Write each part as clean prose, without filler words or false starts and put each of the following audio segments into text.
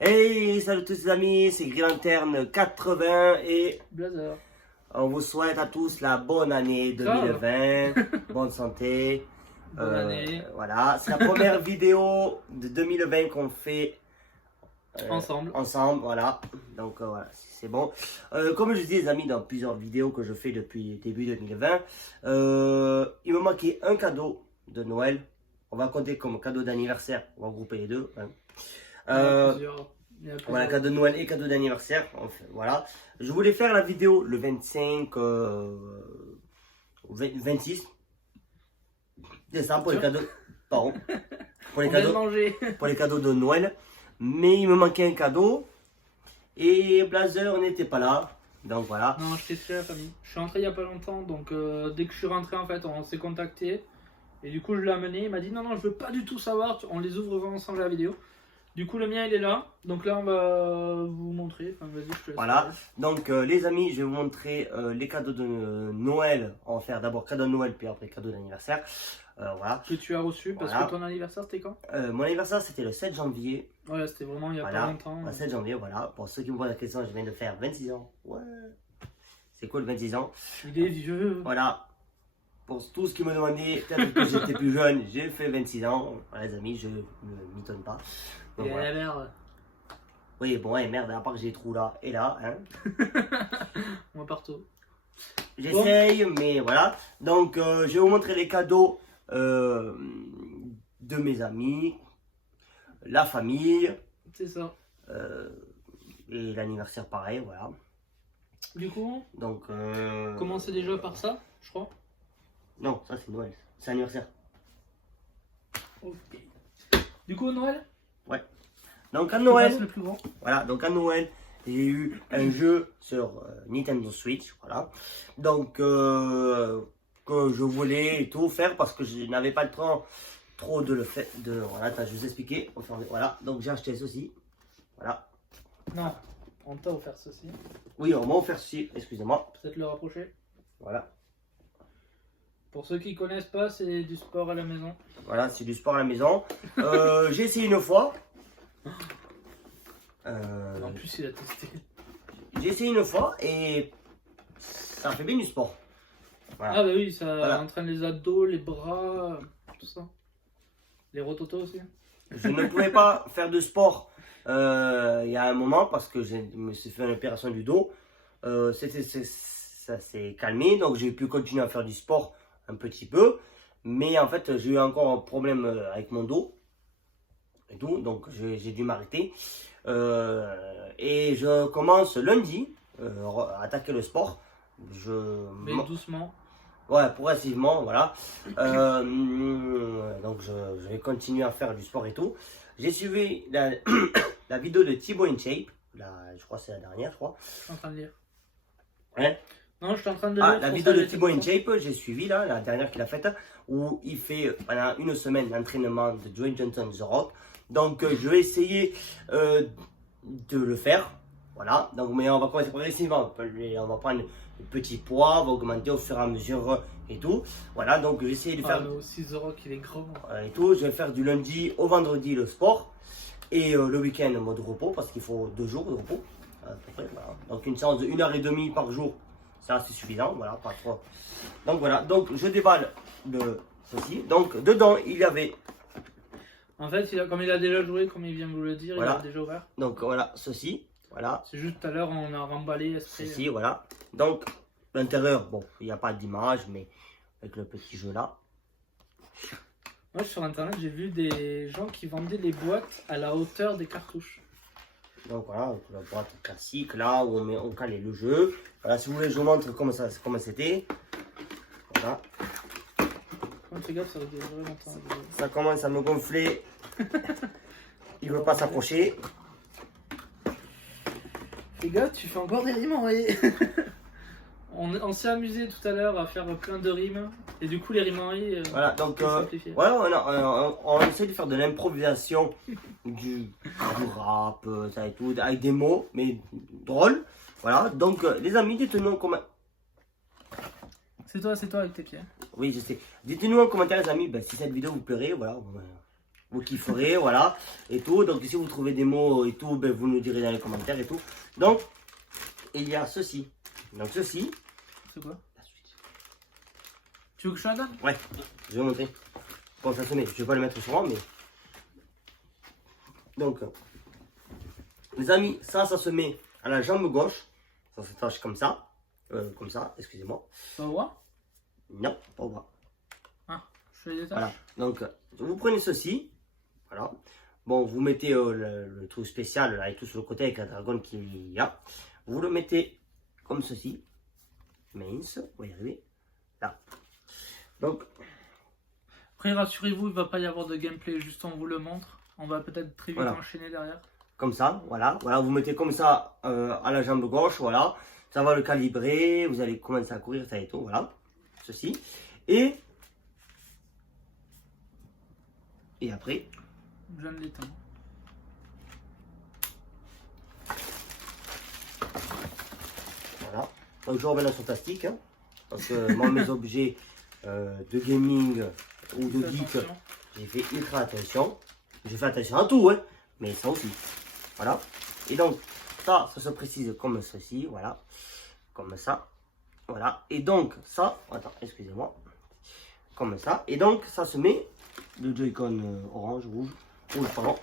Hey, salut tous les amis, c'est Gris Lanterne 80 et Blazer. on vous souhaite à tous la bonne année Grave. 2020, bonne santé. Bonne année. Voilà, c'est la première vidéo de 2020 qu'on fait Ensemble. voilà. Donc voilà, c'est bon. Comme je dis les amis dans plusieurs vidéos que je fais depuis début 2020, il me manquait un cadeau de Noël. On va compter comme cadeau d'anniversaire, on va grouper les deux. Hein. Il y en a plusieurs. Voilà, cadeau de Noël et cadeau d'anniversaire. Voilà. Je voulais faire la vidéo le 25, 26 décembre pour les cadeaux. Pardon. Pour les On vient de cadeaux, manger. pour les cadeaux de Noël. Mais il me manquait un cadeau. Et Blazer n'était pas là. Donc voilà. Non, je t'ai fait la famille. Je suis rentré il y a pas longtemps, donc dès que je suis rentré, en fait, on s'est contacté. Et du coup, je l'ai amené. Il m'a dit non, je veux pas du tout savoir. On les ouvre ensemble la vidéo. Du coup, le mien, il est là. Donc là, on va vous montrer. Enfin, vas-y, je te laisse. Voilà. Donc les amis, je vais vous montrer les cadeaux de Noël. On va faire d'abord cadeau de Noël, puis après cadeau d'anniversaire. Voilà. Que tu as reçu, parce Voilà. que ton anniversaire, c'était quand? Mon anniversaire, c'était le 7 janvier. Ouais, c'était vraiment il y a Voilà. pas longtemps. Le 7 janvier, voilà. Pour ceux qui me posent la question, je viens de faire 26 ans. Ouais. C'est cool, 26 ans. Il est vieux. Voilà. Pour tous qui me demandaient, peut-être que j'étais plus jeune, j'ai fait 26 ans. Voilà, les amis, je ne m'étonne pas. Donc, Et voilà. la merde. Oui, bon, ouais, merde, à part que j'ai des trous là et là. Hein. Moi, partout. J'essaye, mais voilà. Donc, je vais vous montrer les cadeaux de mes amis, la famille C'est ça. et l'anniversaire pareil, voilà. Du coup, Donc, commencez déjà par ça, je crois. non, ça c'est Noël, c'est anniversaire. Ok. Du coup, Noël. Ouais. Donc à Tu Noël, passes le plus grand. voilà, donc à Noël, j'ai eu un jeu sur Nintendo Switch, voilà. Donc que je voulais et tout faire parce que je n'avais pas le temps trop de le faire. Voilà, attends, je vais vous expliquer. Voilà, donc j'ai acheté ceci, voilà. Non, on t'a offert ceci. Oui, on m'a offert ceci, excusez-moi. Peut-être le rapprocher. Voilà, Pour ceux qui connaissent pas, c'est du sport à la maison. voilà, c'est du sport à la maison. J'ai essayé une fois. En plus, il a testé. J'ai essayé une fois et ça fait bien du sport. Voilà. Ah bah oui, ça Voilà. entraîne les abdos, les bras, tout ça. Les rototos aussi. Je ne pouvais pas faire de sport il y a un moment parce que je me suis fait une opération du dos. Ça s'est calmé, donc j'ai pu continuer à faire du sport un petit peu. Mais en fait, j'ai eu encore un problème avec mon dos et tout, donc j'ai dû m'arrêter. Et je commence lundi à attaquer le sport. Mais doucement. Ouais, progressivement, voilà. Donc je vais continuer à faire du sport et tout. J'ai suivi la vidéo de Thibaut InShape. Je crois que c'est la dernière, je crois. Je suis en train de lire. Hein? Non, je suis en train de Ah, lire. la pour vidéo ça, de j'ai Thibaut fait InShape, j'ai suivi là, la dernière qu'il a faite, où il fait pendant une semaine l'entraînement de Dwayne Johnson The Rock. Donc je vais essayer de le faire. Voilà, donc mais on va commencer progressivement. On va prendre le petit poids, on va augmenter au fur et à mesure et tout. Voilà, donc je vais essayer de Ah, faire mais aussi The Rock, il est grand. et tout. Je vais faire du lundi au vendredi le sport et le week-end en mode repos parce qu'il faut 2 jours de repos à peu près. Voilà. Donc une séance de 1h30 par jour, c'est assez suffisant. Voilà, pas trop. Donc voilà, donc je déballe de ceci. Donc dedans il y avait En fait, comme il a déjà joué, comme il vient de vous le dire, Voilà. il a déjà ouvert. donc voilà ceci. Voilà. C'est juste tout à l'heure, on a remballé. Ceci, voilà. Donc, l'intérieur, bon, il n'y a pas d'image, mais avec le petit jeu là. Moi, sur internet, j'ai vu des gens qui vendaient les boîtes à la hauteur des cartouches. Donc voilà, la boîte classique là où on calait le jeu. Voilà, si vous voulez, je vous montre comment c'était. Voilà. Fais gaffe, ça va durer vraiment longtemps. Ça commence à me gonfler. Il ne veut pas s'approcher. Fais gaffe, tu fais encore des rimes envoyées. On s'est amusé tout à l'heure à faire plein de rimes. Et du coup, les rimes envoyées, Voilà, donc c'est simplifié. voilà, on essaie de faire de l'improvisation, du rap, ça et tout, avec des mots, mais drôles. Voilà, donc les amis, dites-nous en commentaire. C'est toi avec tes pieds. Oui, je sais. Dites-nous en commentaire, les amis, ben, si cette vidéo vous plairait. Voilà, vous kifferez, voilà, et tout. Donc si vous trouvez des mots et tout, ben, vous nous direz dans les commentaires et tout. Donc, il y a ceci. Donc ceci, C'est quoi? Tu veux que je te la donne? ouais, je vais vous montrer. Bon, ça se met, je vais pas le mettre sur moi, mais... Donc, les amis, ça se met à la jambe gauche. Ça s'attache comme ça. Comme ça, excusez-moi. Tu vas voir? Non, pas au bas. Ah, je fais les détaches. Voilà, donc vous prenez ceci. Voilà. Bon, vous mettez le truc spécial là et tout sur le côté avec la dragonne qu'il y a. Vous le mettez comme ceci. Mince, on va y arriver. Là. Donc, Après, rassurez-vous, il va pas y avoir de gameplay, juste on vous le montre. On va peut-être très vite Voilà. enchaîner derrière. comme ça, voilà. Voilà, vous mettez comme ça à la jambe gauche, voilà. Ça va le calibrer, vous allez commencer à courir, ça et tout, voilà. Ceci. Et après, Je viens de l'éteindre. voilà. Donc je remets dans son plastique, hein, parce que moi mes objets de gaming ou de geek, Attention. j'ai fait ultra attention. J'ai fait attention à tout, hein, mais ça aussi. Voilà. Et donc, ça se précise comme ceci, voilà. Comme ça. Voilà. Et donc, ça, attends, excusez-moi. Comme ça. Et donc, ça se met, le Joy-Con orange, rouge, pardon.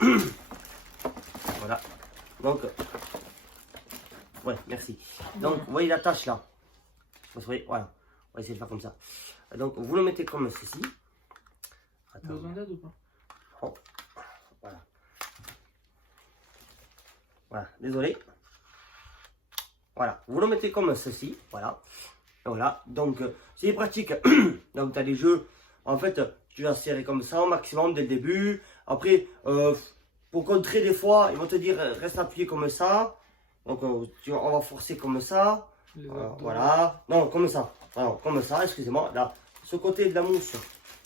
Voilà. Donc, ouais, merci. Donc, vous voyez la tâche là. Vous voyez, voilà. On va essayer de faire comme ça. Donc, vous le mettez comme ceci. Attends. Besoin d'aide ou pas? Oh. Voilà. Voilà, désolé. Voilà, vous le mettez comme ceci. Voilà. Voilà, donc c'est pratique. Donc, tu as des jeux. En fait, tu vas serrer comme ça au maximum dès le début. Après, pour contrer, des fois, ils vont te dire reste appuyé comme ça. Donc, on va forcer comme ça. Voilà. Non, comme ça. Alors, comme ça, excusez-moi. Là, ce côté de la mousse,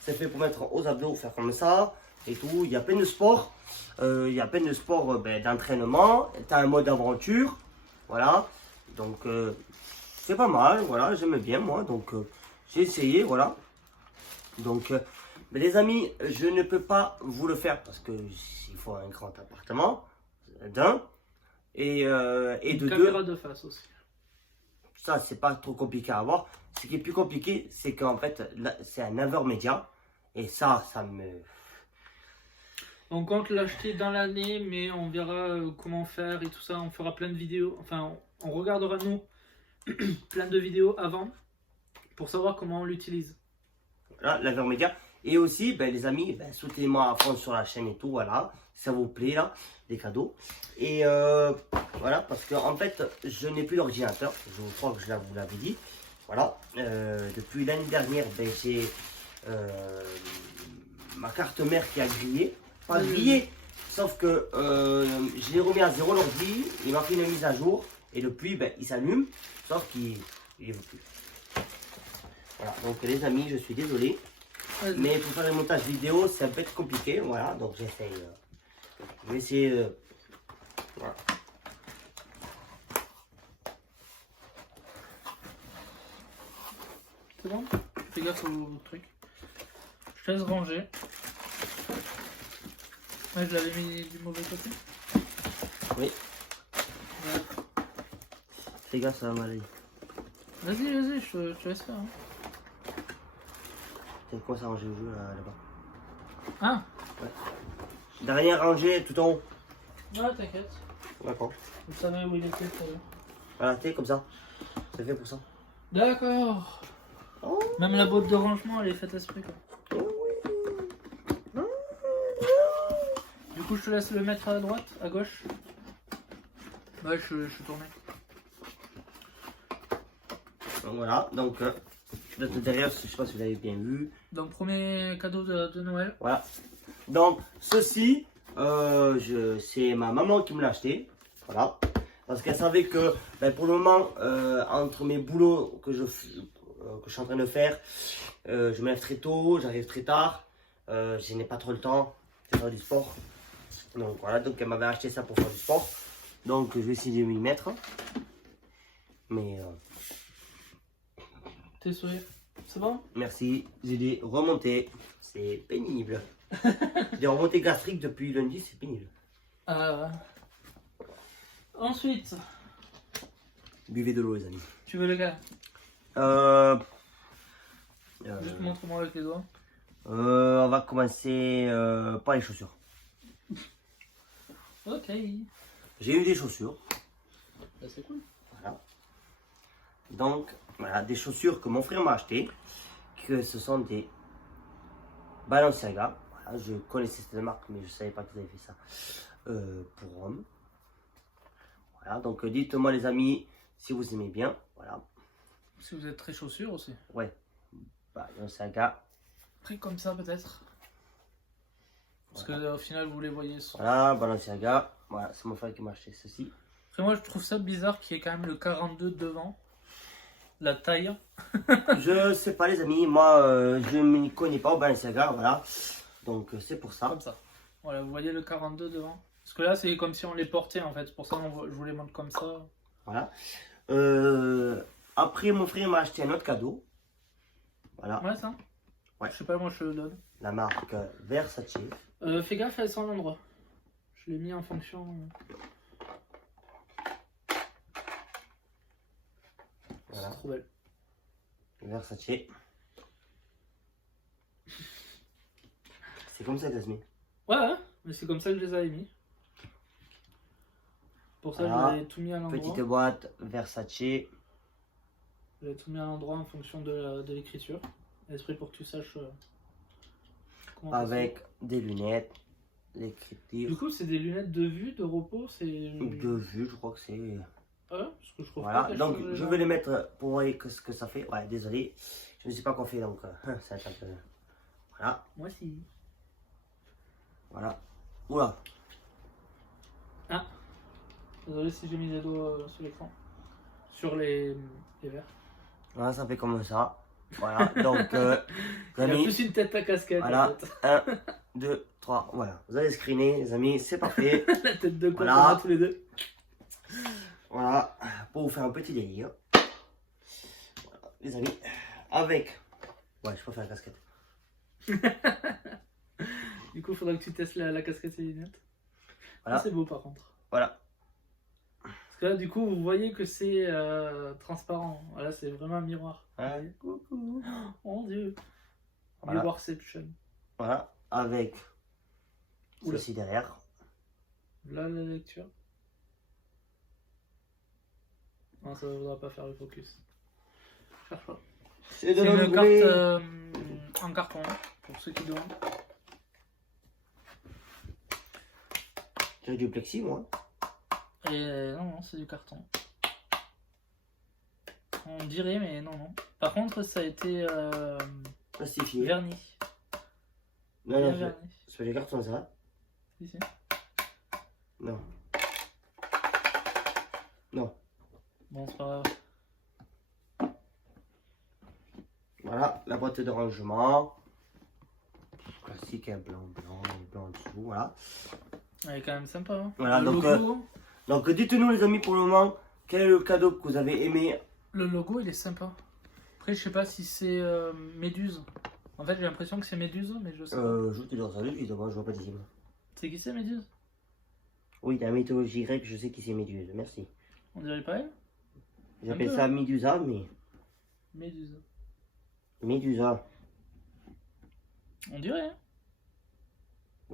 c'est fait pour mettre aux abdos, faire comme ça. Et tout. Il y a plein de sports. Il y a plein de sports d'entraînement. Tu as un mode aventure. Voilà. Donc, c'est pas mal. Voilà, j'aime bien moi. Donc, j'ai essayé. Voilà. Donc, mais les amis, je ne peux pas vous le faire parce que il faut un grand appartement. D'un. Et de Caméra deux. de face aussi. Ça, c'est pas trop compliqué à avoir. Ce qui est plus compliqué, c'est qu'en fait, c'est un Avermedia. Et ça me. On compte l'acheter dans l'année, mais on verra comment faire et tout ça. On fera plein de vidéos. Enfin, on regardera nous plein de vidéos avant pour savoir comment on l'utilise. Voilà, l'Avermedia. Et aussi, ben, les amis, ben, soutenez-moi à fond sur la chaîne et tout. Voilà, si ça vous plaît, là, des cadeaux. Et voilà, parce qu'en fait, je n'ai plus d'ordinateur. Je crois que je vous l'avais dit. Voilà, depuis l'année dernière, ben, j'ai ma carte mère qui a grillé. Pas grillé, sauf que je l'ai remis à zéro l'ordi. Il m'a fait une mise à jour. Et depuis, ben, il s'allume. Sauf qu'il ne veut plus. Voilà, donc les amis, je suis désolé. Mais pour faire le montage vidéo, c'est un peu compliqué. Voilà, donc j'essaye. Je vais essayer. Voilà. C'est bon? Fais gaffe au truc. Je te laisse ranger. Ouais, je l'avais mis du mauvais côté. Oui, Ouais. fais gaffe, ça va mal aller. Vas-y, je te laisse faire. Hein. C'est quoi ça ranger le jeu là-bas? Ah! Dernière rangée, tout en haut. Ouais, t'inquiète. D'accord. Vous savez où il était pour eux. Voilà, t'es comme ça. C'est fait pour ça. D'accord. Oh. Même la boîte de rangement, elle est faite exprès quoi. Du coup, je te laisse le mettre à droite, à gauche. Ouais, je suis tourné. Donc voilà, donc derrière, je sais pas si vous avez bien vu. Donc, premier cadeau de Noël. Voilà. Donc ceci, c'est ma maman qui me l'a acheté. Voilà. Parce qu'elle savait que ben, pour le moment, entre mes boulots que je suis en train de faire, je me lève très tôt, j'arrive très tard. Je n'ai pas trop le temps de faire du sport. Donc voilà, donc elle m'avait acheté ça pour faire du sport. Donc je vais essayer de m'y mettre. Mais Tes souhaits. C'est bon? Merci. J'ai des remontées. C'est pénible. J'ai des remontées gastriques depuis lundi, c'est pénible. Ensuite, Buvez de l'eau, les amis. tu veux le gars? Euh, Juste montre-moi avec les doigts. on va commencer par les chaussures. Ok. J'ai eu des chaussures. Bah, c'est cool. Voilà. Donc, voilà, des chaussures que mon frère m'a acheté. Que ce sont des Balenciaga. Voilà, je connaissais cette marque, mais je ne savais pas qu'ils avaient fait ça pour hommes. Voilà, donc dites-moi les amis si vous aimez bien. Voilà. Si vous êtes très chaussures aussi. Ouais. Balenciaga. Pris comme ça peut-être. Parce Voilà. que au final vous les voyez. Voilà, Balenciaga. Voilà, c'est mon frère qui m'a acheté ceci. Après moi je trouve ça bizarre qu'il y ait quand même le 42 devant. La taille. Je sais pas les amis, moi je ne m'y connais pas au Balenciaga, voilà. Donc c'est pour ça. Comme ça. Voilà, vous voyez le 42 devant. Parce que là c'est comme si on les portait en fait. C'est pour ça que je vous les montre comme ça. Voilà. Après mon frère m'a acheté un autre cadeau. Voilà. Ouais ça. Ouais. Je sais pas, moi je te le donne. La marque Versace. Fais gaffe, elles sont à l'endroit. Je l'ai mis en fonction. Voilà. C'est trop belle. Versace. C'est comme ça que ça se met. Ouais, mais c'est comme ça que je les avais mis. Pour ça, Voilà. je l'ai tout mis à l'endroit. Petite boîte Versace. Je l'ai tout mis à l'endroit en fonction de l'écriture. Esprit pour que tu saches comment ça se Avec des lunettes. fait. L'écriture. Du coup, c'est des lunettes de vue, de repos, c'est. De vue, je crois que c'est. Ah ouais, parce que je trouve Voilà, pas donc je vais les mettre pour voir ce que ça fait. Ouais, désolé, je ne sais pas quoi faire donc ça va être un peu. Voilà, Moi si. voilà. Oula, Désolé si j'ai mis les doigts sur l'écran. Sur les verres. voilà, ça fait comme ça. Voilà, donc, Il a amis, plus une tête à casquette. voilà, En fait. 1, 2, 3, voilà. Vous allez screener, les amis, c'est parfait. La tête de con, Voilà. on a tous les deux. Voilà, pour vous faire un petit délire. Voilà, les amis, avec. Ouais, je préfère la casquette. Du coup, il faudra que tu testes la casquette et les lunettes. Voilà. Ah, c'est beau par contre. Voilà, Parce que là, du coup, vous voyez que c'est transparent. Voilà, c'est vraiment un miroir. Ouais. Coucou. Oh mon dieu. Voilà. Miroirception. voilà, avec Oula. ceci derrière. Là, la lecture. Non, ça ne voudra pas faire le focus. Cherche pas. C'est de C'est une l'anglais. carte en carton, pour ceux qui demandent. J'ai du plexi, moi. Et non, c'est du carton. On dirait, mais non, non. Par contre, ça a été Plastifié. verni. Non, Bien non, verni. c'est pas des cartons, ça. Ici. Non. Non. Bon, c'est pas grave. Voilà, la boîte de rangement. Classique, un blanc, en dessous, voilà. Elle est quand même sympa. Hein. Voilà, Le donc, logo, Donc dites-nous les amis pour le moment, quel est le cadeau que vous avez aimé. le logo, il est sympa. Après, je sais pas si c'est Méduse. En fait, j'ai l'impression que c'est Méduse, mais je sais pas. Je te dire ça de suite, moi je vois pas d'ici. C'est qui c'est Méduse? Oui, dans la mythologie grecque, je sais qui c'est Méduse, merci. On dirait pas elle? J'appelle Un peu, ça Médusa, mais... Méduse. Médusa, On dirait, hein?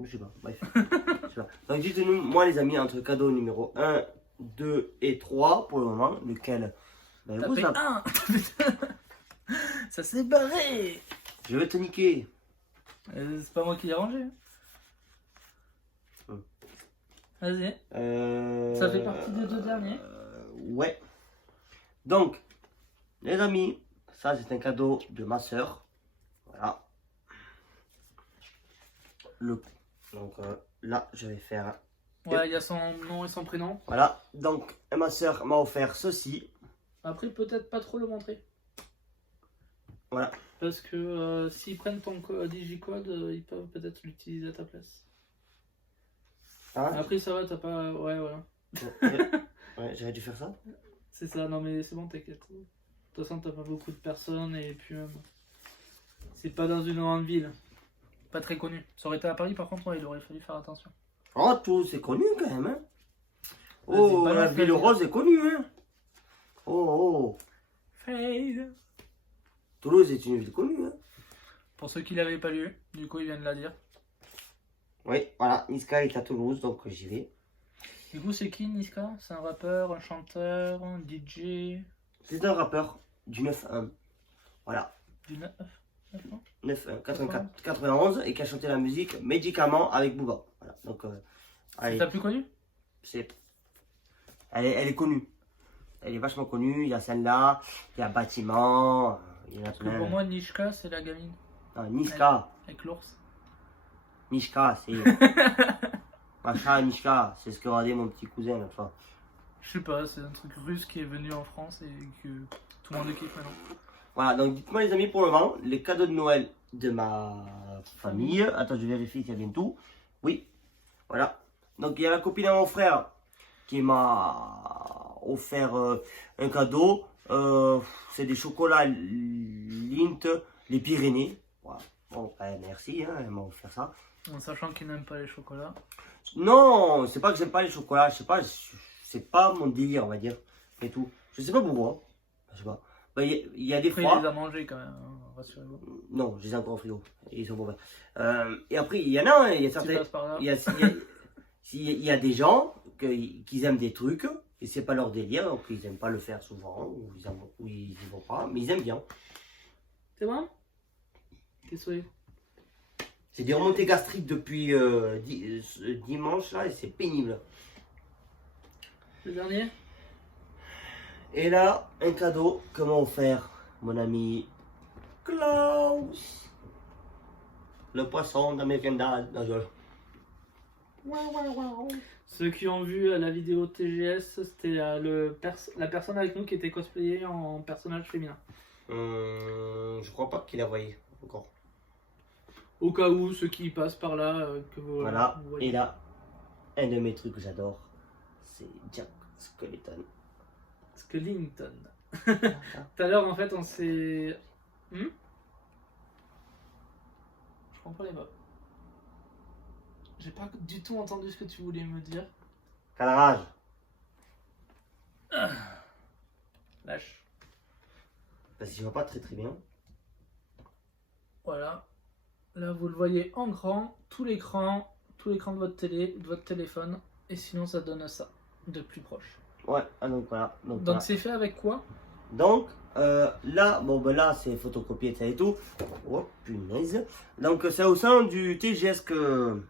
je sais pas, bref. Je sais pas. Donc dites-nous, moi les amis, entre cadeau numéro 1, 2 et 3 pour le moment, lequel ben, T'as vous fait avez- un. Ça s'est barré. Je vais te niquer. C'est pas moi qui l'ai rangé. Vas-y. Ça fait partie des deux derniers. Ouais. Donc, les amis, ça c'est un cadeau de ma soeur. Voilà. Donc là, je vais faire. Ouais, il y a son nom et son prénom. Voilà. Donc, ma soeur m'a offert ceci. Après, peut-être pas trop le montrer. Voilà. Parce que s'ils prennent ton digicode, ils peuvent peut-être l'utiliser à ta place. Hein Après, ça va, t'as pas. Ouais, voilà. Ouais, j'aurais dû faire ça. C'est ça, non mais c'est bon, t'inquiète. De toute façon, t'as pas beaucoup de personnes et puis même. C'est pas dans une grande ville. Pas très connu. Ça aurait été à Paris, par contre, ouais, il aurait fallu faire attention. Oh, tout, c'est connu quand même. Hein. Vas-y, Oh, la balance ville la rose est connue. Hein. Oh, oh. Fade. Toulouse est une ville connue. Hein. Pour ceux qui l'avaient pas lu, du coup, il vient de la dire. Oui, voilà, Niska est à Toulouse, donc j'y vais. Du coup, c'est qui Niska? C'est un rappeur, un chanteur, un DJ C'est un rappeur du 9-1. Voilà, du 9 9-1, 84, 91, et qui a chanté la musique Médicament avec Booba. Voilà, donc, allez, T'as plus connu? elle est connue. Elle est vachement connue. Il y a celle-là, il y a Bâtiment, il y en a Parce que plein. pour moi, Nishka, c'est la gamine. Non, Niska, Avec l'ours. Mishka, c'est. Macha, Mishka, c'est ce que regardait mon petit cousin l'autre fois. Je sais pas, c'est un truc russe qui est venu en France et que tout le monde le kiffe maintenant. Voilà, donc dites-moi les amis pour le moment, les cadeaux de Noël de ma famille. Attends, je vérifie qu'il y a bien tout. Oui, voilà. Donc il y a la copine à mon frère qui m'a offert un cadeau. C'est des chocolats Lindt, les Pyrénées. Voilà. Bon, merci, hein, elle m'a offert ça. En sachant qu'il n'aime pas les chocolats. Non, c'est pas que j'aime pas les chocolats, je sais pas, c'est pas mon délire, on va dire, et tout. Je sais pas pourquoi, je sais pas. Bah, il y a des Après, fois. il les a mangés quand même, hein, rassurez-vous. Non, je les ai encore au frigo. Ils sont pas vrais. Et après, il y en a, hein, il y a Tu certains. passes par là. Il y a des gens qui aiment des trucs et c'est pas leur délire, donc ils aiment pas le faire souvent, ou ils y vont pas, mais ils aiment bien. C'est bon? Qu'est-ce que c'est? C'est des remontées gastriques depuis dimanche là et c'est pénible. Le dernier? Et là, un cadeau que m'a offert mon ami Klaus. Le poisson d'American Dad. Non, Ceux qui ont vu la vidéo TGS, c'était la personne avec nous qui était cosplayée en personnage féminin. Je crois pas qu'il a voyé encore. Au cas où, ceux qui passent par là, que vous, Voilà, vous voyez. et là, un de mes trucs que j'adore, c'est Jack Skeleton. Skellington. Tout à l'heure, en fait, on s'est... Je comprenais pas. J'ai pas du tout entendu ce que tu voulais me dire. Cadrage. Lâche. Parce que je vois pas très bien. Voilà. Là, vous le voyez en grand, tout l'écran de votre télé, de votre téléphone. Et sinon, ça donne ça, de plus proche. Ouais, ah, donc voilà. Donc, Donc, c'est fait avec quoi? donc là, bon ben là c'est photocopié ça et tout. Oh punaise. Donc c'est au sein du TGS que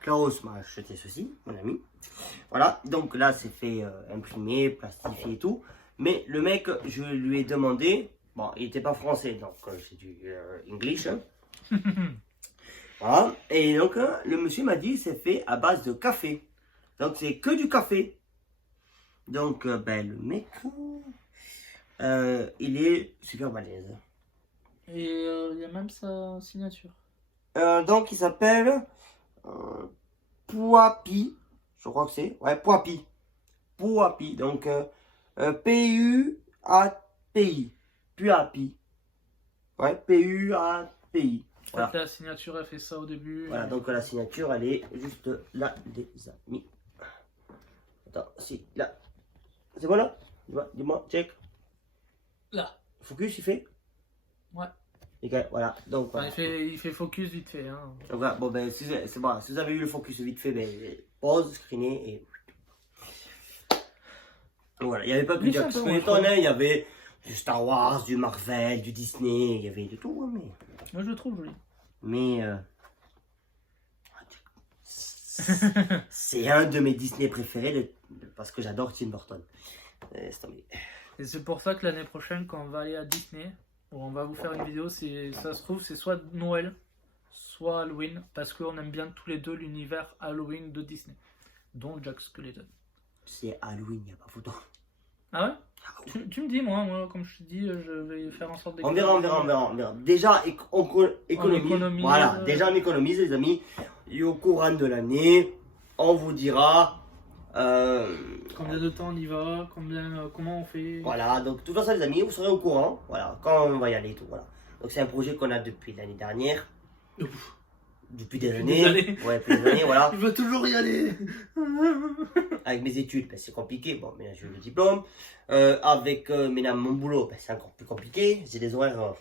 Klaus m'a acheté ceci, mon ami. Voilà, donc là c'est fait imprimer, plastifié et tout. Mais le mec, je lui ai demandé, bon il était pas français donc c'est du English. Hein. Voilà, et donc le monsieur m'a dit c'est fait à base de café. Donc c'est que du café. Donc ben le mec, il est super balèze. Et il y a même sa signature. Donc il s'appelle Pouapi, je crois que c'est, ouais Pouapi. Pouapi, donc P-U-A-P-I. Pouapi. Ouais, P-U-A-P-I. Voilà. La signature, elle fait ça au début. Voilà, donc la signature, elle est juste là, des amis. Attends, si, là. C'est bon là? Dis-moi, check. Là. Focus, il fait? Ouais. Nickel, voilà. Donc, Enfin, voilà. il fait focus vite fait. Hein. Donc, voilà. Bon, ben, c'est bon. Si vous avez eu le focus vite fait, ben, pause, screenez et. Donc, voilà, il n'y avait pas que Oui, Jack c'est un peu Skeleton, moins hein, il y avait du Star Wars, du Marvel, du Disney, il y avait de tout, hein, mais. Moi, je le trouve joli. Mais. C'est un de mes Disney préférés parce que j'adore Tim Burton. Et c'est pour ça que l'année prochaine, quand on va aller à Disney, on va vous faire une vidéo, ça se trouve, c'est soit Noël, soit Halloween, parce qu'on aime bien tous les deux l'univers Halloween de Disney, dont Jack Skeleton. C'est Halloween, il n'y a pas photo. Ah ouais? Tu me dis, moi, comme je te dis, je vais faire en sorte On verra. Déjà, on économise. Voilà, déjà on économise, les amis. Et au courant de l'année, on vous dira. Combien de temps on y va, comment on fait. Voilà, donc de toute façon, les amis, vous serez au courant. Voilà, quand on va y aller et tout. Voilà. Donc c'est un projet qu'on a depuis l'année dernière. Ouf. Depuis des Depuis années. des années. Ouais, depuis des années, voilà. Il veut toujours y aller. Avec mes études, ben, c'est compliqué. Bon, maintenant j'ai eu le diplôme. Avec maintenant mon boulot, ben, c'est encore plus compliqué. J'ai des horaires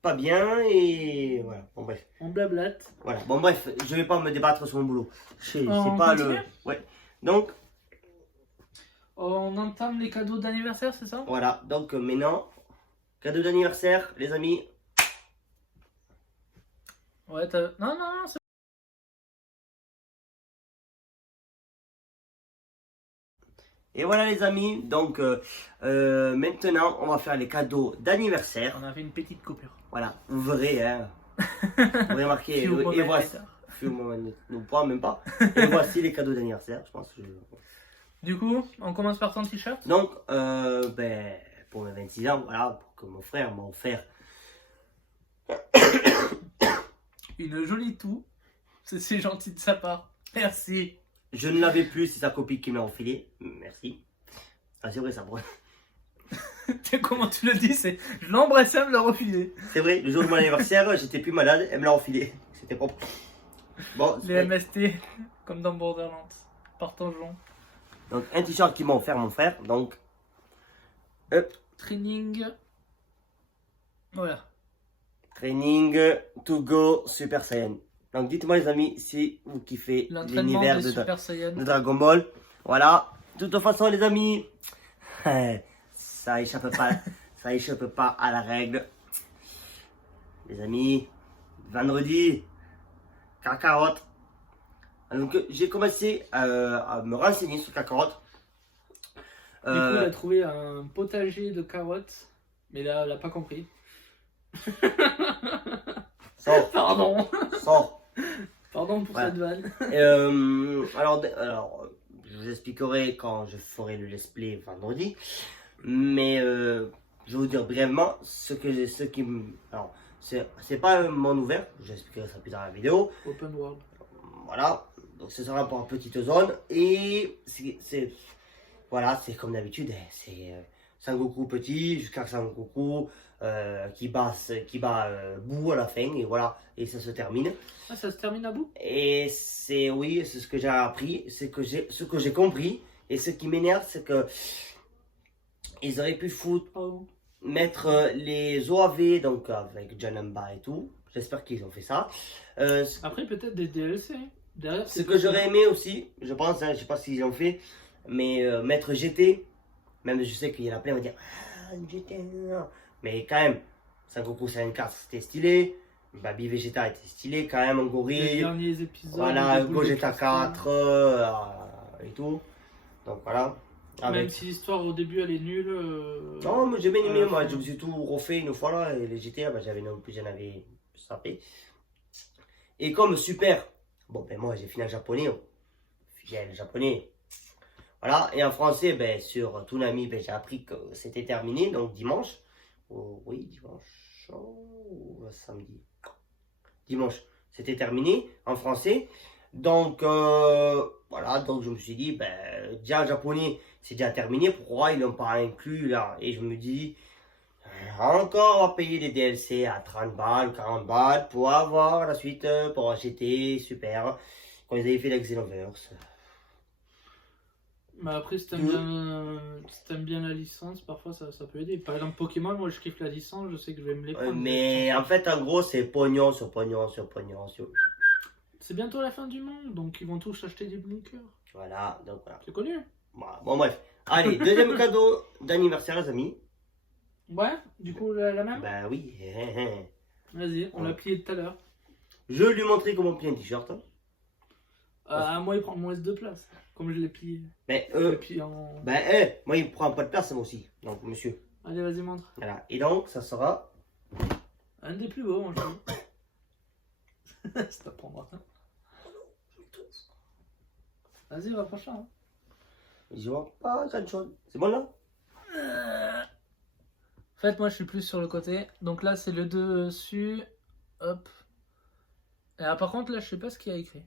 pas bien et voilà. Bon bref. On blablate. Voilà. Bon bref, je vais pas me débattre sur mon boulot. C'est On pas continue. Ouais. Donc On entame les cadeaux d'anniversaire, c'est ça? voilà. Donc maintenant, cadeau d'anniversaire, les amis. Ouais, t'as... Non, non, non, c'est... Et voilà les amis. Donc maintenant, on va faire les cadeaux d'anniversaire. On a fait une petite coupure. Voilà. Vous verrez, hein. Vous verrez marqué. Et voici. Non, pas, même pas. Et voici les cadeaux d'anniversaire, je pense. Du coup, on commence par ton t-shirt. Donc, ben, pour mes 26 ans, voilà, pour que mon frère m'a offert. Une jolie toux. C'est gentil de sa part. Merci. Je ne l'avais plus, c'est sa copine qui m'a enfilé. Merci. Ah, c'est vrai, ça. Comment tu le dis, c'est... Je l'embrassais, elle me l'a refilé. C'est vrai, le jour de mon anniversaire, j'étais plus malade, elle me l'a enfilé. C'était propre. Bon, Les MST, comme dans Borderlands. Partageons. donc, un t-shirt qui m'a offert mon frère. Donc, hop. Training. Voilà. Training to go Super Saiyan. Donc, dites-moi, les amis, si vous kiffez L'entraînement l'univers des de Super Saiyan. Dragon Ball. Voilà. De toute façon, les amis, ça échappe pas à la règle. Les amis, vendredi, Kakarot. Donc, j'ai commencé à me renseigner sur Kakarot. Du coup, elle a trouvé un potager de carottes. Mais là, elle a pas compris. Sors, Pardon. sors. Pardon pour Voilà. cette vanne. Alors, je vous expliquerai quand je ferai le let's play vendredi. Mais je vais vous dire brièvement ce qui me. Alors, c'est pas un monde ouvert, j'expliquerai ça plus dans la vidéo. Open world. Voilà, donc ce sera pour une petite zone. Et voilà, c'est comme d'habitude, hein, c'est Sangoku petit jusqu'à Sangoku qui bat Boo à la fin. Et voilà, et ça se termine. Ah, ça se termine à bout? Et oui, c'est ce que j'ai appris, ce que j'ai compris. Et ce qui m'énerve, c'est que ils auraient pu mettre les OAV, donc avec Janamba et tout. J'espère qu'ils ont fait ça. Après, peut-être des DLC. Derrière, Ce que j'aurais aimé aussi, je pense, hein, je sais pas s'ils ont fait, mais mettre GT, même je sais qu'il y en a plein qui vont dire ah, GT, non. Mais quand même, Sangoku 54 c'était stylé, Baby Vegeta était stylé quand même, en Les gorille, derniers épisodes. voilà, des boules de Gogeta cristal. 4 et tout. Donc voilà. Même Avec... si l'histoire au début elle est nulle. Non, mais j'ai bien aimé, moi, fin. je me suis tout refait une fois là, et les GTA, bah, j'en avais sapé. Et comme super, bon ben moi j'ai fini en japonais, j'ai le japonais. Voilà, et en français, ben, sur Toonami, ben, j'ai appris que c'était terminé, donc dimanche. Oh, oui, dimanche. Ou samedi. Dimanche, c'était terminé en français. Donc, voilà, donc je me suis dit, ben, déjà en japonais, c'est déjà terminé. Pourquoi ils l'ont pas inclus là? Et je me dis, encore à payer des DLC à 30 balles, 40 balles pour avoir la suite, pour acheter, super. Quand ils avaient fait la Xenoverse. Mais après, si t'aimes bien la licence, parfois ça peut aider. Par exemple, Pokémon, moi je kiffe la licence, je sais que je vais me les prendre. Mais en fait, en gros, c'est pognon sur pognon sur pognon sur. C'est bientôt la fin du monde, donc ils vont tous acheter des bunkers. Voilà, donc voilà. C'est connu. Voilà. Bon, bref. Allez, deuxième cadeau d'anniversaire, les amis. Ouais, du coup, la même. Ben oui. Vas-y, on l'a plié tout à l'heure. Je lui ai montré comment plier un t-shirt. Moi, il prend moins de place, comme je l'ai plié. Mais Je l'ai plié en... moi, il prend pas de place, moi aussi. Donc, monsieur. Allez, vas-y, montre. Voilà. Et donc, ça sera. Un des plus beaux, moi, je dis. Ça t'apprendra. Vas-y, rapproche-toi. Hein. Je vois pas grand chose. C'est bon là? En fait, moi, je suis plus sur le côté. Donc là, c'est le dessus. Hop. Et là, par contre, là, je sais pas ce qu'il y a écrit.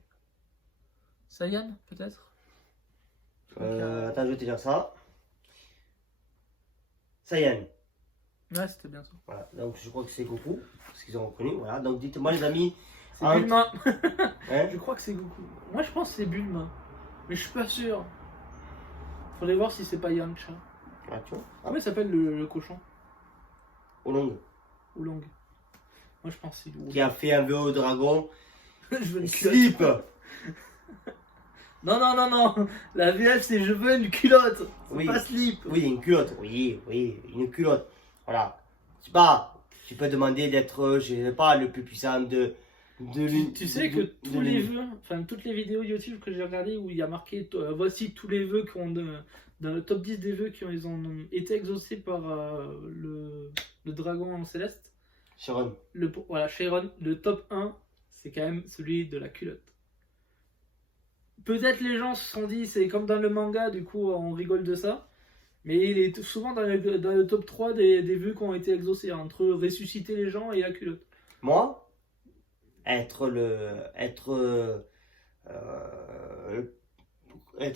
Saiyan, peut-être? Attends, je vais te dire ça. Saiyan. Ouais, c'était bien ça. Voilà, donc je crois que c'est Goku, parce qu'ils ont reconnu. Voilà, donc dites-moi les amis. C'est Entre- Bulma. Hein? Je crois que c'est Goku. Moi, je pense que c'est Bulma. Mais je suis pas sûr. Faudrait voir si c'est pas Yamcha. Ah, tu vois, Comment il s'appelle le cochon? Oolong, Oolong. Moi, je pense que c'est Oolong. qui a fait un vœu au dragon. Je veux une culotte. Slip. Non, non, non, non. La VF, c'est je veux une culotte. C'est Oui. pas slip. Oui, une culotte, oui, une culotte. Voilà. Je sais pas, tu peux demander d'être, je sais pas, le plus puissant de Tu sais que tous les vœux, enfin toutes les vidéos YouTube que j'ai regardées où il y a marqué voici tous les vœux qu'on dans le top 10 des vœux ils ont été exaucés par le dragon céleste. Sharon. Voilà, Sharon, le top 1, c'est quand même celui de la culotte. Peut-être les gens se sont dit c'est comme dans le manga, du coup on rigole de ça. Mais il est souvent dans le top 3 des vœux qui ont été exaucés, entre ressusciter les gens et la culotte. Moi,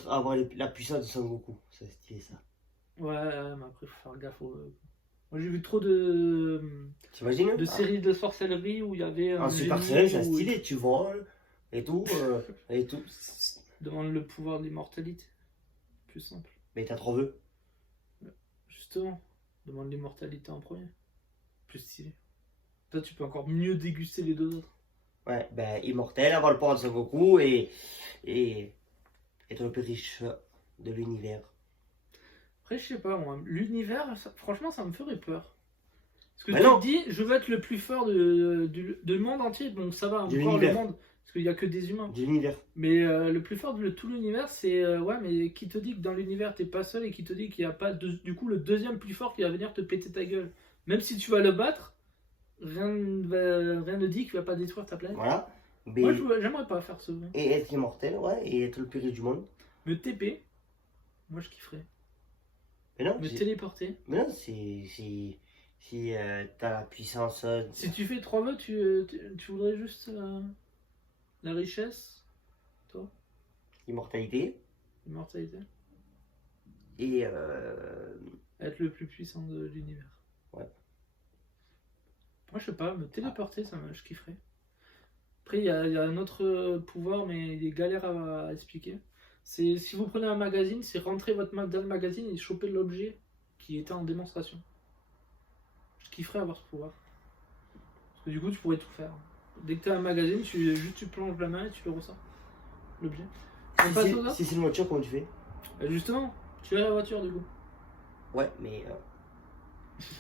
avoir la puissance de Son Goku, c'est stylé ça. Ouais, mais après, faut faire gaffe. Moi, j'ai vu trop de T'imagines? séries de sorcellerie où il y avait un En Super génie Saiyan, c'est où stylé, tu voles et tout, et tout. il demande le pouvoir d'immortalité. Plus simple. Mais t'as trop vœux. Justement, demande l'immortalité en premier. Plus stylé. Toi, tu peux encore mieux déguster les deux autres. Ouais, ben immortel, avoir le pouvoir de Son Goku et être le plus riche de l'univers. Après, je sais pas, moi, l'univers, franchement, ça me ferait peur. Parce que Mais tu non. te dis, je veux être le plus fort du monde entier, donc ça va, De encore le l'univers. monde, parce qu'il n'y a que des humains. De l'univers. Mais le plus fort de tout l'univers, c'est ouais, mais qui te dit que dans l'univers t'es pas seul et qui te dit qu'il n'y a pas du coup le deuxième plus fort qui va venir te péter ta gueule. Même si tu vas le battre, rien ne dit qu'il va pas détruire ta planète. Voilà. Mais- Moi, j'aimerais pas faire ça. Et être immortel, ouais, et être le plus riche du monde. Me TP, moi je kifferais. Mais non, Me téléporter. mais non, si t'as la puissance. Si tu fais 3 vœux, tu voudrais juste la richesse, toi, Immortalité l'immortalité, et être le plus puissant de l'univers. Ouais. Moi, je sais pas, me téléporter, je kifferais. Après, il y a un autre pouvoir, mais il est galère à expliquer. C'est si vous prenez un magazine, c'est rentrer votre main dans le magazine et choper l'objet qui était en démonstration. Je kifferais avoir ce pouvoir. Parce que du coup, tu pourrais tout faire. Dès que tu as un magazine, tu plonges la main et tu le ressors. L'objet. On passe au si c'est une voiture, comment tu fais? Justement, tu as la voiture du coup. Ouais, mais.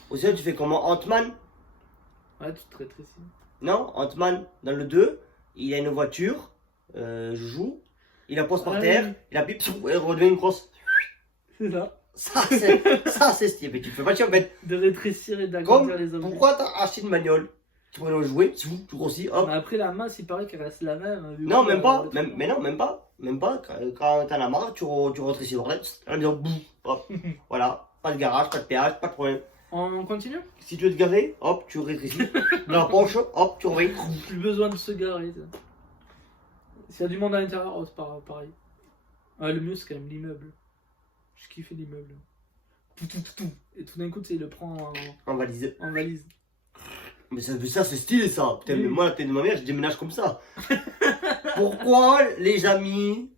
Aussi, tu fais comment? Ant-Man? Ouais, tu te rétrécis. Non, Ant-Man, dans le 2, il a une voiture, joue, il la pose par Ah terre, oui. il la pipe, elle redevient une grosse. C'est ça. Ça, c'est stylé, mais tu fais pas chier en fait. De rétrécir et Comme, d'agrandir les objets. pourquoi t'as acheté une bagnole? Tu pourrais le jouer, tu grossis, hop. Mais après, la masse, il paraît qu'elle reste la même. Hein, Non, même pas, mais non, même pas. Quand t'en as marre, tu rétrécis le bordel, elle vient, boum, hop. Voilà, pas de garage, pas de péage, pas de problème. On continue. Si tu veux te garer, hop, tu rétrécis. Dans la poche, hop, tu reviens. Plus besoin de se garer. ça. S'il y a du monde à l'intérieur, oh, c'est pareil. Ah, le mieux, c'est quand même l'immeuble. Je kiffe l'immeuble. Et tout d'un coup, tu sais, il le prend En valise. en valise. Mais ça c'est stylé ça. Putain, Oui. mais moi, la tête de ma mère, je déménage comme ça. Pourquoi les amis,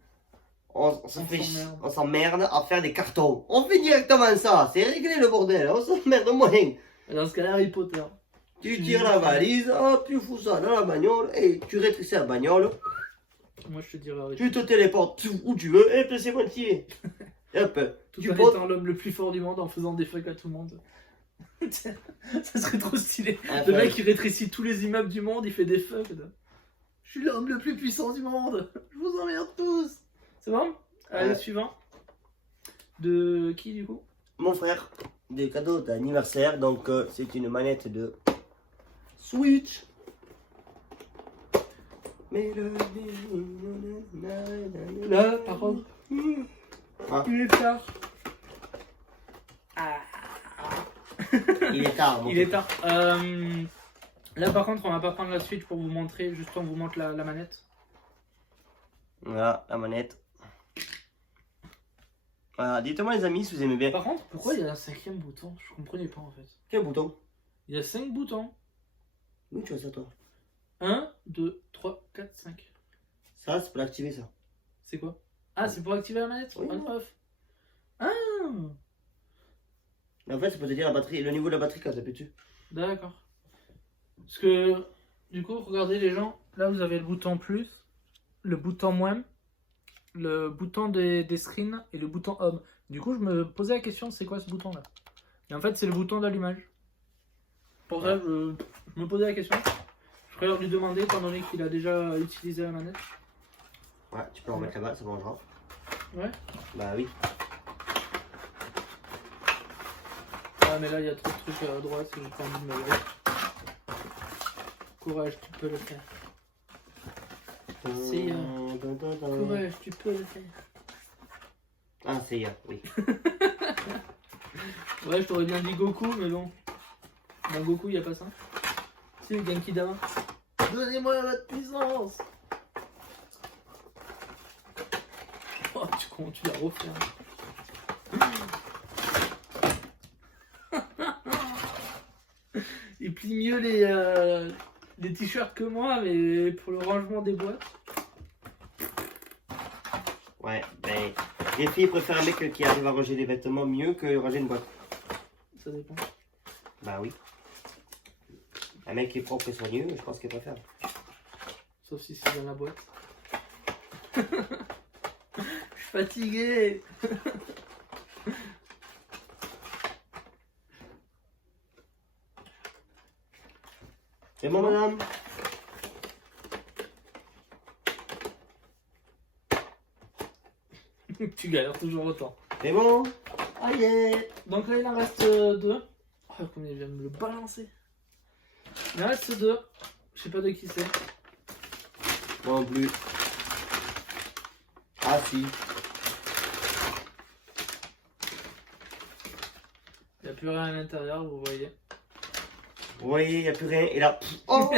on s'emmerde. s'emmerde à faire des cartons? On fait directement ça, c'est réglé le bordel, on s'emmerde moins. Dans ce cas-là, Harry Potter. Tu tires la valise, hop, tu fous ça dans la bagnole, et tu rétrécis la bagnole, Moi, je te dirais Harry tu te téléportes où tu veux, et puis c'est moitié. Et hop, Tout tu en poses. étant l'homme le plus fort du monde en faisant des fuck à tout le monde. Ça serait trop stylé. Enfin, Le mec il rétrécit tous les immeubles du monde, il fait des fuck. Je suis l'homme le plus puissant du monde. Je vous emmerde tous. C'est bon? Allez, Ouais. suivant. De qui du coup? Mon frère, des cadeaux d'anniversaire, donc c'est une manette de Switch. Mais Là, par contre, Ah. il est tard. Il est tard. Il est tard. Là, par contre, on va pas prendre la Switch pour vous montrer. Juste on vous montre la manette. Voilà, la manette. Voilà, dites-moi les amis si vous aimez bien. Par contre, pourquoi il y a un 5e bouton? Je comprenais pas en fait. Quel bouton? Il y a 5 boutons. Oui, tu vois ça toi. 1, 2, 3, 4, 5. Ça, c'est pour l'activer ça. C'est quoi? Ah, c'est pour activer la manette? Oui. On off. Ah, Mais en fait, c'est pour te dire la batterie, le niveau de la batterie quand t'appuies dessus. d'accord. Parce que, du coup, regardez les gens. Là, vous avez le bouton plus, le bouton moins, le bouton des screens et le bouton home. Du coup, je me posais la question, c'est quoi ce bouton là? Et en fait, c'est le bouton d'allumage. Pour ça, je me posais la question. Je préfère lui demander, étant donné qu'il a déjà utilisé la manette. Ouais, tu peux en remettre là-bas, ça mangera. Ouais. Bah oui. Ah, mais là, il y a trop de trucs à droite que j'ai pas envie de me lever. Courage, tu peux le faire. C'est courage, tu peux le faire. Ah, c'est oui. Ouais, je t'aurais bien dit Goku, mais bon. Dans Goku, il n'y a pas ça. C'est le Genkidama. Donnez-moi votre puissance. Oh, comment tu l'as refait. Il plie mieux les t-shirts que moi, mais pour le rangement des boîtes. Ouais, ben, les filles préfèrent un mec qui arrive à ranger les vêtements mieux que ranger une boîte. Ça dépend. Bah oui. Un mec qui est propre et soigneux, je pense qu'il préfère. Sauf si c'est dans la boîte. Je suis fatigué. C'est bon, madame? Tu galères toujours autant. C'est bon? Allez! Donc là, il en reste 2. Oh, comme il vient de me le balancer. Il en reste 2. Je sais pas de qui c'est. Moi non plus. Ah si. Il n'y a plus rien à l'intérieur, vous voyez. Vous voyez, il n'y a plus rien. Et là. Oh!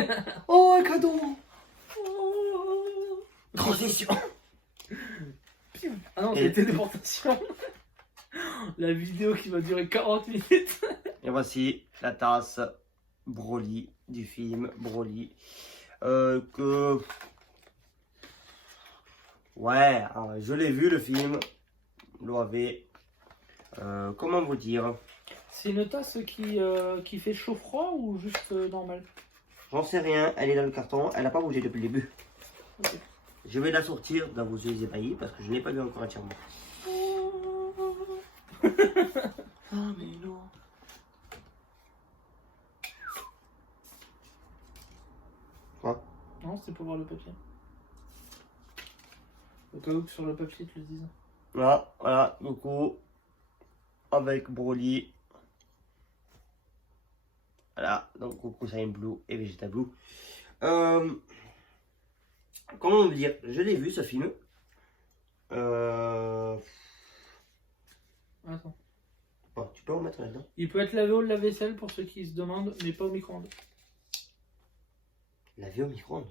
Oh, un cadeau! Transition! Ah non, c'est téléportation. La vidéo qui va durer 40 minutes. Et voici la tasse Broly du film Broly. Que. Ouais, je l'ai vu le film. L'OAV. Comment vous dire? C'est une tasse qui fait chaud-froid ou juste normal? J'en sais rien, elle est dans le carton, elle n'a pas bougé depuis le début. Okay. Je vais la sortir dans vos yeux ébahis parce que je ne l'ai pas vu encore entièrement. Ah mais non. Quoi? Non, c'est pour voir le papier. Au cas où que sur le papier, tu le dises. Voilà, Goku avec Broly. Voilà, donc Goku Saiyan Blue et Vegeta Blue. Comment vous dire? Je l'ai vu ce film. Attends. Bon, tu peux en mettre là-dedans. Il peut être lavé au lave-vaisselle pour ceux qui se demandent, mais pas au micro-ondes. Laver au micro-ondes.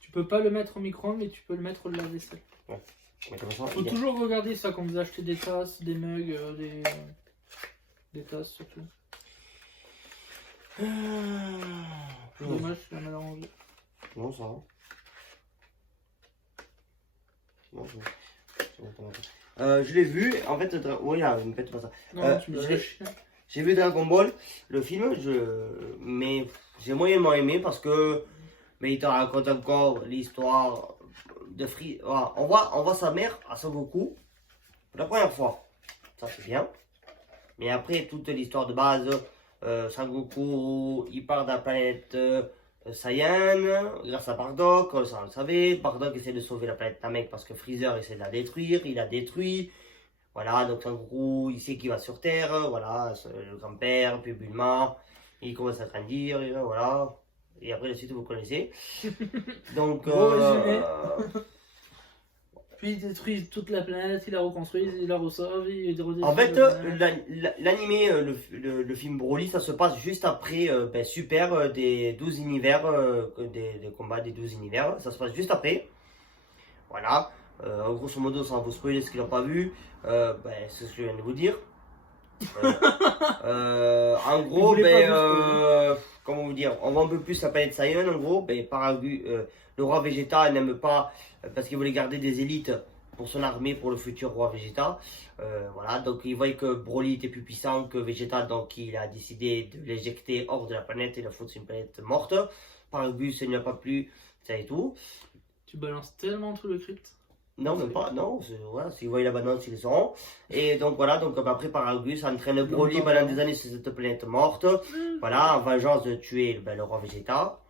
Tu peux pas le mettre au micro-ondes, mais tu peux le mettre au lave-vaisselle. Ouais. Mais comme ça, Faut toujours regarder ça quand vous achetez des tasses, des mugs, des tasses surtout. Dommage, je la mal arrangée. Non, ça va. Non, ça va. Je l'ai vu, en fait, oui, ne me faites pas ça. Non, tu me l'as lâché. J'ai vu Dragon Ball, le film, mais j'ai moyennement aimé parce que mais il te raconte encore l'histoire de Freezer. Voilà, on voit sa mère à Son Goku pour la première fois. Ça c'est bien. Mais après toute l'histoire de base, Son Goku, il part de la planète Saiyan grâce à Bardock, ça on le savait. Bardock essaie de sauver la planète Namek parce que Freezer essaie de la détruire, il la détruit. Voilà, donc Son Goku, il sait qu'il va sur Terre, voilà, le grand-père, puis Bulma, il commence à grandir, et voilà. Et après la suite vous connaissez. Donc Puis il détruit toute la planète, il la reconstruit, il la ressauve, il redétruit. en fait, l'animé, le film Broly, ça se passe juste après Super des 12 univers, des combats des 12 univers. Ça se passe juste après. Voilà. Grosso modo, sans vous spoiler ce qu'ils n'ont pas vu, ben, c'est ce que je viens de vous dire. En gros, voulait ben, pas comment vous dire, on voit un peu plus la planète Saiyan. En gros, ben, le roi Vegeta n'aime pas, parce qu'il voulait garder des élites pour son armée, pour le futur roi Vegeta. Voilà, donc il voyait que Broly était plus puissant que Vegeta, donc il a décidé de l'éjecter hors de la planète et de foutre sur une planète morte. Paragus, ça ne lui a pas plu, ça et tout. Tu balances tellement tout le crypte. Non, même pas, non, voilà, s'ils voient la balance, ils le sauront. Et donc voilà, donc après Paragus entraîne Broly pendant des années sur cette planète morte, voilà, en vengeance de tuer ben, le roi Vegeta,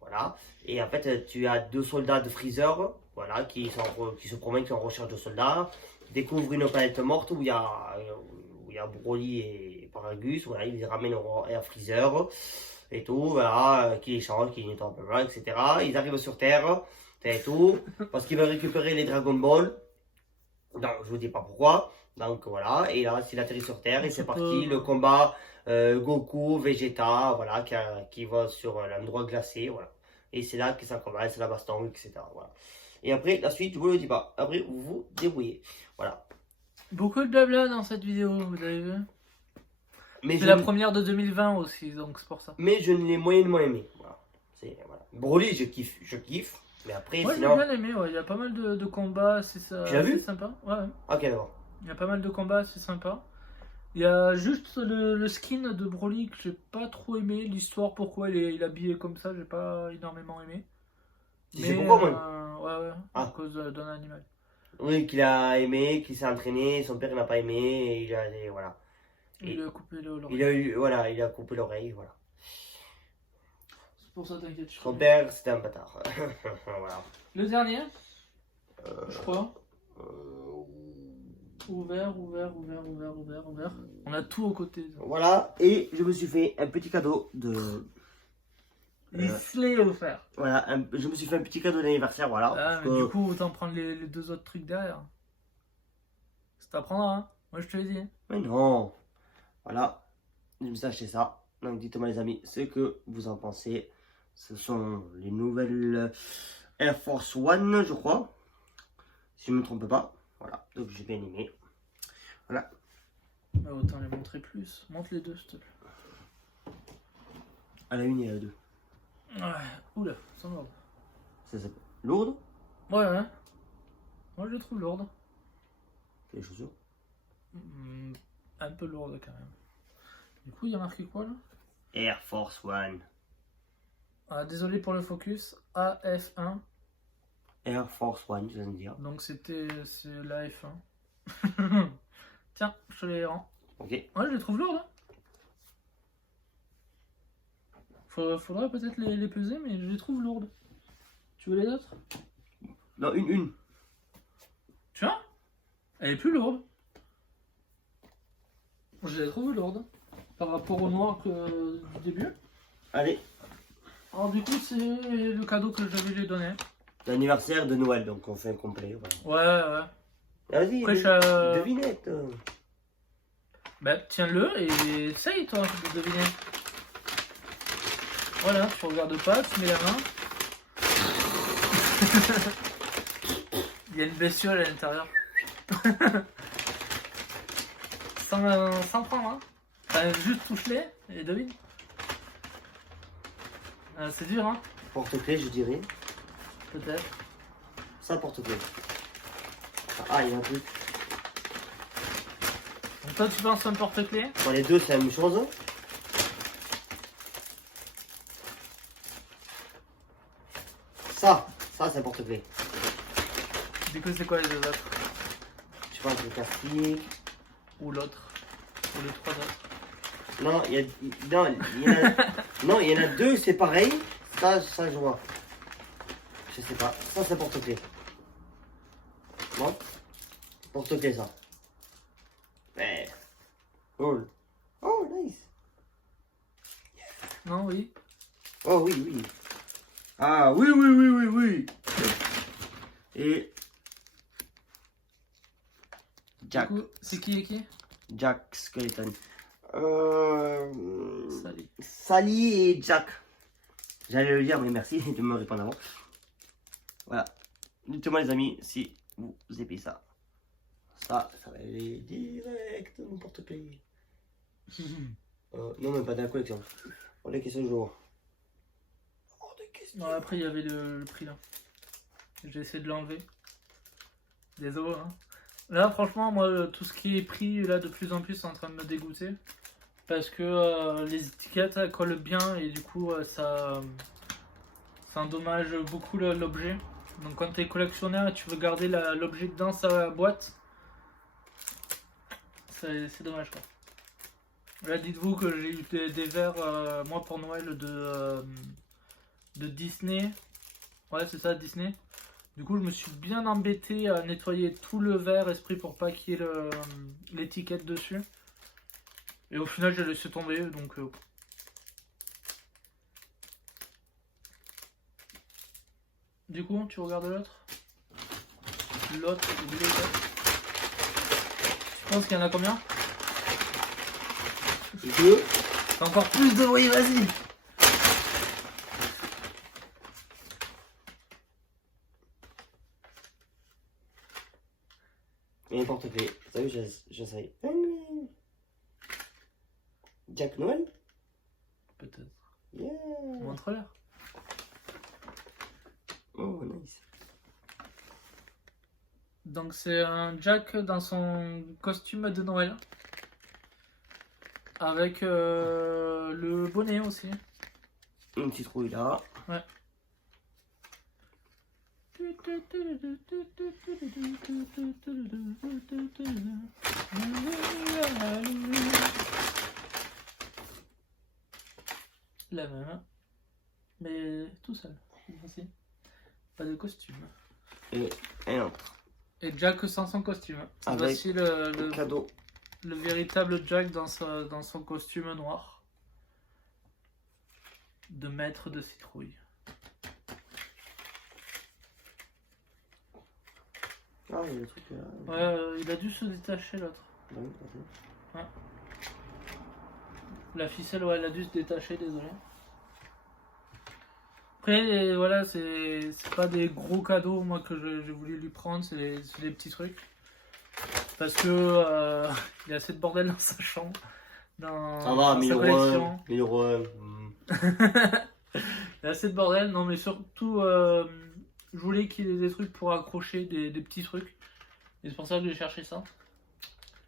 voilà. Et en fait, tu as deux soldats de Freezer, voilà, qui se promènent, qui sont en recherche de soldats, découvrent une planète morte où il y a Broly et Paragus, voilà, ils les ramènent à Freezer, et tout, voilà, qui les change, qui les nettoie, etc. Ils arrivent sur Terre. Et tout, parce qu'il veut récupérer les Dragon Ball. Donc, je vous dis pas pourquoi. Donc voilà, et là, s'il atterrit sur Terre, et c'est parti, le combat Goku, Vegeta, voilà, qui va sur l'endroit glacé, voilà. Et c'est là que ça commence, la baston, etc. Voilà. Et après, la suite, je vous le dis pas. Après, vous vous débrouillez. Voilà. Beaucoup de blabla dans cette vidéo, vous avez vu. Mais C'est la première de 2020 aussi, donc c'est pour ça. Mais je ne l'ai moyennement aimé. Voilà. Voilà. Broly, je kiffe. Mais après, Moi sinon... j'ai bien aimé, ouais. Il y a pas mal de combats, c'est ça. Tu l'as vu? C'est sympa. Ouais. Ok, d'accord. Il y a pas mal de combats, c'est sympa. Il y a juste le skin de Broly que j'ai pas trop aimé. L'histoire, pourquoi il est habillé comme ça, j'ai pas énormément aimé. Tu sais pourquoi, moi? Ouais, à cause d'un animal. Oui, qu'il a aimé, qu'il s'est entraîné, son père n'a pas aimé, et voilà. Il a coupé l'oreille. Il a coupé l'oreille, voilà. C'est pour ça, t'inquiète. Son père, c'était un bâtard. Voilà. Le dernier, je crois. Ouvert. On a tout aux côtés. Voilà, et je me suis fait un petit cadeau de... Isley offert. Voilà, je me suis fait un petit cadeau d'anniversaire, voilà. Ah, mais du coup, autant prendre les deux autres trucs derrière. Ça t'apprendra, hein. Moi, je te l'ai dit. Mais non. Voilà, je me suis acheté ça. Donc dites-moi les amis ce que vous en pensez. Ce sont les nouvelles Air Force One, je crois. Si je ne me trompe pas. Voilà, donc j'ai bien aimé. Voilà. Bah, autant les montrer plus. Montre les deux, s'il te plaît. À la une et à la deux. Ouais, oula, c'est lourd. Ça s'appelle lourde. Ouais. Moi, je le trouve lourde. Les chaussures. Un peu lourde quand même. Du coup, il y a marqué quoi là? Air Force One. Ah, désolé pour le focus. AF1. Air Force One, tu viens de dire. Donc c'est la F1. Tiens, je te les rends. Ok. Ouais, je les trouve lourdes. Hein. Faudra peut-être les peser, mais je les trouve lourdes. Tu veux les autres? Non, une. Tu vois? Elle est plus lourde. Je les trouve lourdes. Par rapport au noir du début. Allez. Alors du coup, c'est le cadeau que j'avais lui donné. L'anniversaire de Noël, donc on fait un complet. Voilà. Ouais. Ah, vas-y, devinette. Bah, tiens-le et essaye toi de deviner. Voilà, tu regardes pas, tu mets la main. Il y a une bestiole à l'intérieur. sans prendre, hein. Enfin, juste touche-les et devine. C'est dur, hein. Porte-clés, je dirais. Peut-être. Ça, porte-clés. Ah, il y a un truc. Donc toi, tu penses un porte-clés? Bon, les deux, c'est la même chose. Ça, c'est un porte-clés. Du coup, c'est quoi les deux autres? Je pense que le plastique. Ou l'autre? Ou les trois autres? Non, non, il y en a deux, c'est pareil. Ça, je vois. Je sais pas. Ça, c'est porte-clés. Bon. Porte-clés, ça. Ouais. Cool. Oh, nice. Non, oui. Oh, oui. Ah, oui. Et... Jack. Du coup, c'est qui et qui? Jack Skeleton. Sally et Jack. J'allais le dire, mais merci de me répondre avant. Voilà. Dites-moi les amis si vous épez ça. Ça va aller direct dans mon porte-clés. Non, mais pas dans la collection. On est question de jour. Non, après, il y avait le prix là. J'ai essayé de l'enlever. Désolé. Hein. Là, franchement, moi, tout ce qui est prix là de plus en plus, c'est en train de me dégoûter. Parce que les étiquettes elles collent bien et du coup, ça endommage beaucoup l'objet. Donc, quand tu es collectionneur et tu veux garder l'objet dans sa boîte, c'est dommage quoi. Là, dites-vous que j'ai eu des verres, moi, pour Noël de Disney. Ouais, c'est ça, Disney. Du coup, je me suis bien embêté à nettoyer tout le verre esprit pour pas qu'il y ait l'étiquette dessus. Et au final, j'ai laissé tomber, donc... Du coup, tu regardes l'autre. L'autre, les autres. Je pense qu'il y en a combien? 2. Encore plus de... Oui, vas-y. Et un porte-clés. T'as vu, j'essaye. Jack Noël? Peut-être. Yeah. Montre-leur. Oh, nice. Donc c'est un Jack dans son costume de Noël. Avec le bonnet aussi. Une petite rouille là. Ouais. La même. Mais tout seul. Aussi. Pas de costume. Et un autre. Et Jack sans son costume. Avec Voici le cadeau. le véritable Jack dans son costume noir. De maître de citrouille. Ah, il y a le truc là. Ouais, il a dû se détacher l'autre. Ouais. La ficelle, ouais, elle a dû se détacher, désolé. Après, voilà, c'est pas des gros cadeaux, moi, que j'ai voulu lui prendre, c'est des petits trucs. Parce que il y a assez de bordel dans sa chambre. Ça va, dans sa 1000 collection. €. 1000 €. Il y a assez de bordel, non, mais surtout, je voulais qu'il y ait des trucs pour accrocher, des petits trucs. Et c'est pour ça que j'ai cherché ça.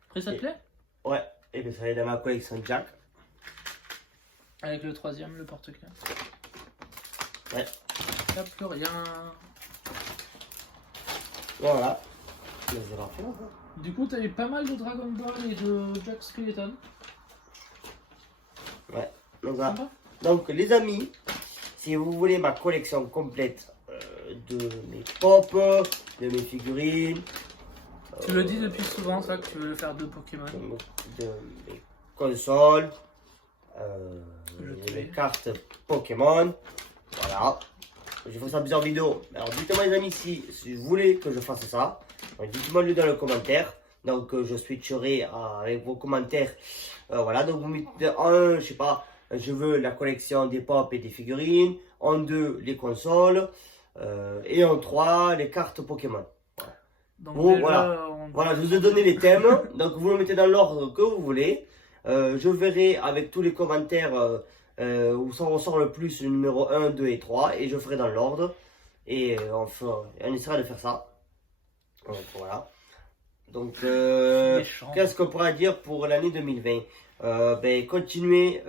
Après, ça te plaît? Ouais, et bien ça va être dans ma collection Jack. Avec le troisième, le porte-clés. Ouais. Il n'y a plus rien. Voilà. Mais c'est parfait, hein. Du coup, t'as eu pas mal de Dragon Ball et de Jack Skeleton. Ouais. Donc, voilà. Sympa. Donc les amis, si vous voulez ma collection complète de mes pop, de mes figurines. Tu le dis depuis souvent, ça, que tu veux faire 2 Pokémon. De mes consoles. Je mes sais. cartes Pokémon. Voilà. Je ferai ça plusieurs vidéos. Alors dites-moi les amis si vous voulez que je fasse ça. Dites-moi le dans le commentaire. Donc je switcherai avec vos commentaires. Voilà. Donc vous mettez en 1, je sais pas, je veux la collection des pop et des figurines. En 2, les consoles. Et en 3, les cartes Pokémon. Voilà. Donc, Bon, déjà, voilà. Voilà, je vous ai donné les thèmes. Donc vous le mettez dans l'ordre que vous voulez. Je verrai avec tous les commentaires où ça ressort le plus le numéro 1, 2 et 3. Et je ferai dans l'ordre. Et on essaiera de faire ça. Donc voilà. Donc qu'est-ce qu'on pourra dire pour l'année 2020? Ben, continuer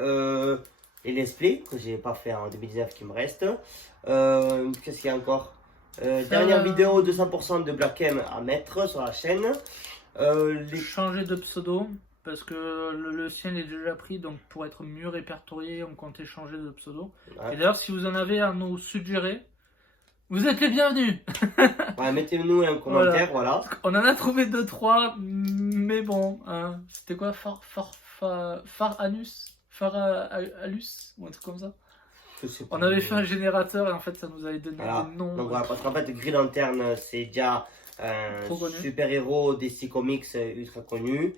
les let's play que j'ai pas fait en 2019 qui me reste. Qu'est-ce qu'il y a encore? Dernière vidéo de 100% de Black M à mettre sur la chaîne. Changer de pseudo, parce que le sien est déjà pris, donc pour être mieux répertorié, on comptait changer de pseudo. Ouais. Et d'ailleurs, si vous en avez à nous suggérer, vous êtes les bienvenus. Ouais, mettez-nous un commentaire, voilà. On en a trouvé 2-3, mais bon, hein, c'était quoi? Faranus ou un truc comme ça. Je sais pas. On avait fait un générateur et en fait ça nous avait donné Voilà. des noms. Donc voilà, parce qu'en fait, Green Lantern, c'est déjà Trop connu. un super-héros DC Comics ultra connu. Et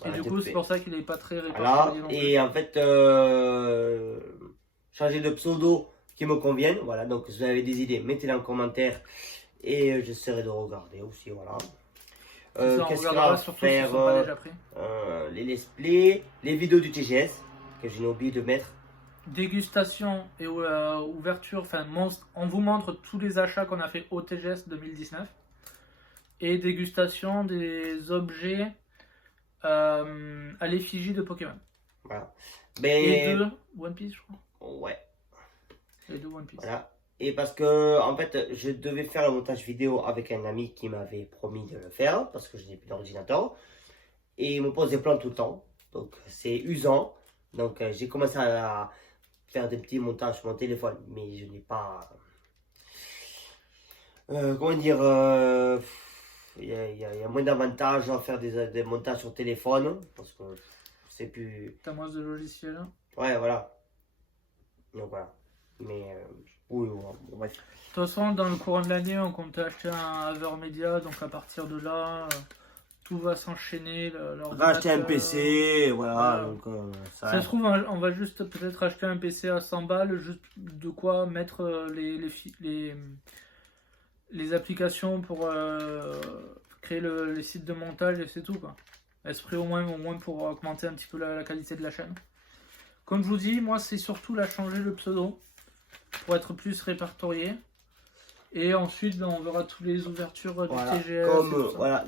Voilà, du coup, c'est pour ça qu'il n'est pas très Voilà. répertorié non plus. Et en fait, changer de pseudo qui me conviennent. Voilà, donc si vous avez des idées, mettez-les en commentaire. Et j'essaierai de regarder aussi, voilà. Ça, on Qu'est-ce qu'il regardera va surtout s'ils faire sont pas déjà pris. les let's play, les vidéos du TGS, que j'ai oublié de mettre. Dégustation et ouverture, enfin on vous montre tous les achats qu'on a fait au TGS 2019 et dégustation des objets à l'effigie de Pokémon. Voilà. Et de One Piece, je crois. Ouais. Et de One Piece. Voilà. Et parce que, en fait, je devais faire le montage vidéo avec un ami qui m'avait promis de le faire, parce que je n'ai plus d'ordinateur. Et il me pose des plans tout le temps. Donc, c'est usant. Donc, j'ai commencé à faire des petits montages sur mon téléphone, mais je n'ai pas. Comment dire, il y a moins d'avantages à faire des montages sur téléphone, parce que c'est plus. T'as moins de logiciels. Ouais, voilà. Donc voilà. Mais oui, bon, bref. De toute façon, dans le courant de l'année, on compte acheter un Avermedia, donc à partir de là, tout va s'enchaîner. Racheter un PC, voilà. voilà. Donc, Ça se trouve, on va juste peut-être acheter un PC à 100 balles, juste de quoi mettre les applications pour créer les sites de montage et c'est tout, quoi. Esprit au moins pour augmenter un petit peu la qualité de la chaîne. Comme je vous dis, moi c'est surtout la changer le pseudo pour être plus répertorié. Et ensuite on verra toutes les ouvertures du voilà. TGS. Comme, voilà,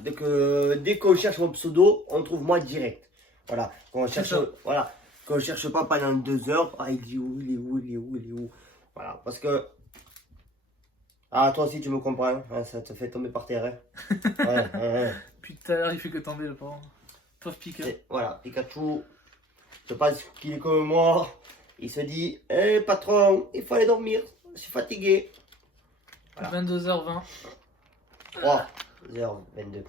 dès qu'on cherche mon pseudo, on trouve moi direct. Voilà. Quand on cherche, voilà. Quand on cherche pas pendant 2 heures, ah, il dit où, il est où, il est où, il est où. Voilà. Parce que. Ah, toi aussi tu me comprends, hein, ça te fait tomber par terre. Hein. Ouais. Puis tout à l'heure il fait que tomber le pauvre. Pauvre Pika. Voilà, Pikachu, je pense qu'il est comme moi. Il se dit, hé patron, il faut aller dormir, je suis fatigué. Voilà. 22h20. 3h22.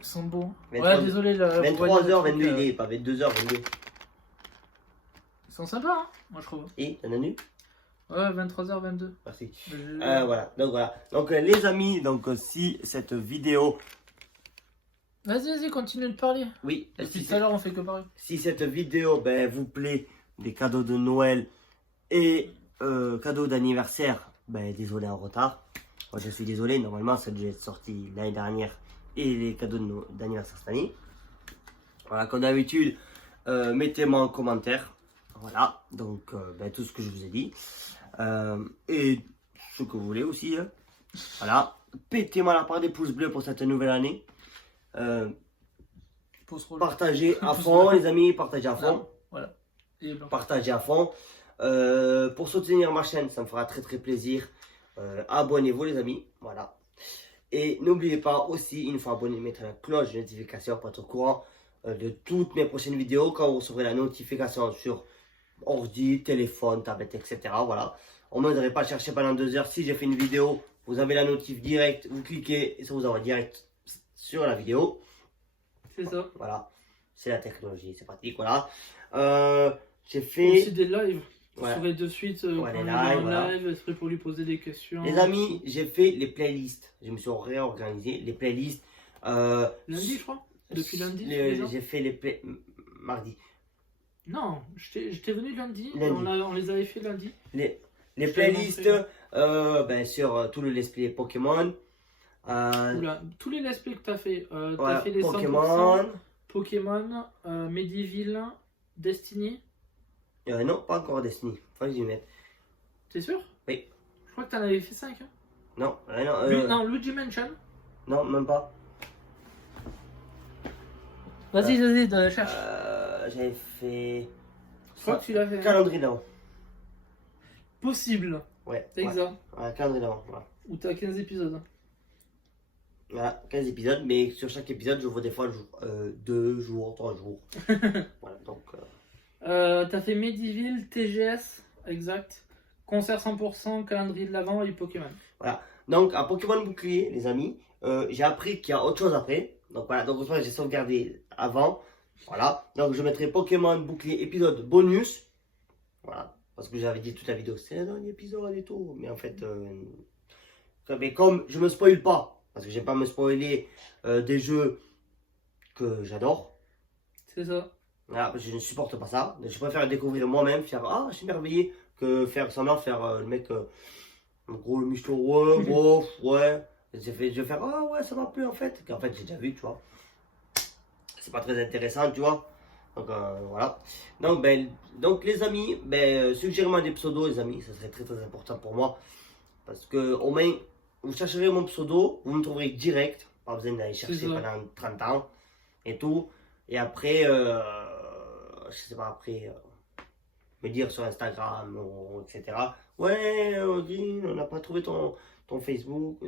Ils sont beaux. 23, ouais, désolé. 23h22, il est pas 22h22. Ils sont sympas, hein, moi je trouve. Et, t'en as nu? Ouais, 23h22. Merci. Voilà, donc les amis, donc si cette vidéo. Vas-y, continue de parler. Oui, Depuis tout à l'heure, on fait que parler. Si cette vidéo vous plaît, des cadeaux de Noël et cadeaux d'anniversaire, désolé en retard. Moi je suis désolé, normalement ça devait être sorti l'année dernière et les cadeaux d'anniversaire cette année. Voilà, comme d'habitude, mettez-moi en commentaire. Voilà, donc tout ce que je vous ai dit. Et ce que vous voulez aussi. Hein. Voilà, pétez-moi la part des pouces bleus pour cette nouvelle année. Partagez à fond, les amis, partagez à fond. Voilà. Partagez à fond. Pour soutenir ma chaîne, ça me fera très très plaisir. Abonnez-vous, les amis. Voilà. Et n'oubliez pas aussi, une fois abonné, mettre la cloche de notification pour être au courant de toutes mes prochaines vidéos. Quand vous recevrez la notification sur ordi, téléphone, tablette, etc. Voilà. On ne m'aiderait pas à chercher pendant 2 heures. Si j'ai fait une vidéo, vous avez la notif direct, vous cliquez et ça vous envoie direct sur la vidéo. C'est ça. Voilà. C'est la technologie, c'est pratique. Voilà. J'ai fait aussi des lives. Ouais. Vous de suite ouais, les lives, voilà. live, pour lui poser des questions. Les amis, j'ai fait les playlists. Je me suis réorganisé. Les playlists. Lundi, je crois. Depuis lundi. J'ai fait les mardi. Non, j'étais venu lundi. Lundi. On les avait fait lundi. Les playlists sur tout le let's play Pokémon. Tous les let's play que tu as fait. Tu Ouais, as fait les Pokémon. 100%, Pokémon, Mediville, Destiny. Non, pas encore Destiny. Faut que j'y mette. T'es sûr? Oui. Je crois que tu en avais fait 5. Hein. Non, non, Luigi Mansion. Non, même pas. Vas-y, cherche. J'avais fait. Je crois que tu l'as fait. Calendrier d'avant. Possible. Ouais. Exact. Ouais, calendrier d'avant. Voilà. Où tu as 15 épisodes. Voilà, 15 épisodes, mais sur chaque épisode, je vois des fois 2 jours, 3 jours. Voilà, donc. T'as fait Mediville, TGS, exact. Concert 100%, calendrier de l'avant et Pokémon. Voilà, donc à Pokémon Bouclier, les amis, j'ai appris qu'il y a autre chose après. Donc voilà, donc j'ai sauvegardé avant. Voilà, donc je mettrai Pokémon Bouclier épisode bonus. Voilà, parce que j'avais dit toute la vidéo, c'est un dernier épisode et tout. Mais en fait, mais comme je me spoil pas. Parce que j'aime pas me spoiler des jeux que j'adore. C'est ça. Voilà, je ne supporte pas ça. Je préfère découvrir moi-même, faire ah, je suis merveilleux, que faire semblant, faire le mec En gros, le michto, ouais, bof, ouais. Je vais faire, ah ouais, ça m'a plu en fait. Qu'en fait, j'ai déjà vu, tu vois. C'est pas très intéressant, tu vois. Donc voilà. Donc les amis, suggérez-moi des pseudos, les amis, ça serait très très important pour moi. Parce que au moins, vous chercherez mon pseudo, vous me trouverez direct. Pas besoin d'aller chercher pendant 30 ans et tout. Et après, je sais pas, après, me dire sur Instagram, ou, etc. Ouais, on n'a pas trouvé ton Facebook,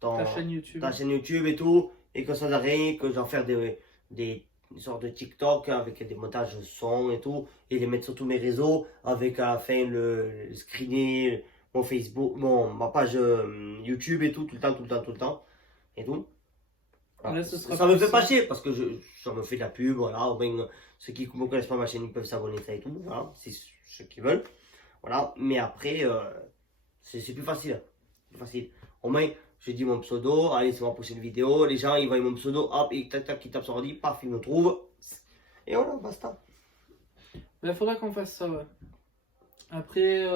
Ta chaîne YouTube. Ta chaîne YouTube et tout. Et que ça n'arrête, que j'en faire des sortes de TikTok avec des montages de son et tout. Et les mettre sur tous mes réseaux avec à la fin le screener mon Facebook, ma page YouTube et tout, tout le temps, tout le temps, tout le temps. Et tout. Voilà. Là, Ça me fait pas chier parce que ça me fait de la pub, voilà. Au moins, ceux qui ne connaissent pas ma chaîne, ils peuvent s'abonner, ça et tout. Voilà, c'est ceux qui veulent. Voilà, mais après, c'est plus facile. Plus facile. Au moins, je dis mon pseudo, allez, c'est ma prochaine vidéo. Les gens, ils voient mon pseudo, hop, et tac, tac, ils tapent sur ordi, paf, ils me trouvent. Et voilà, basta. Il faudra qu'on fasse ça, ouais. Après,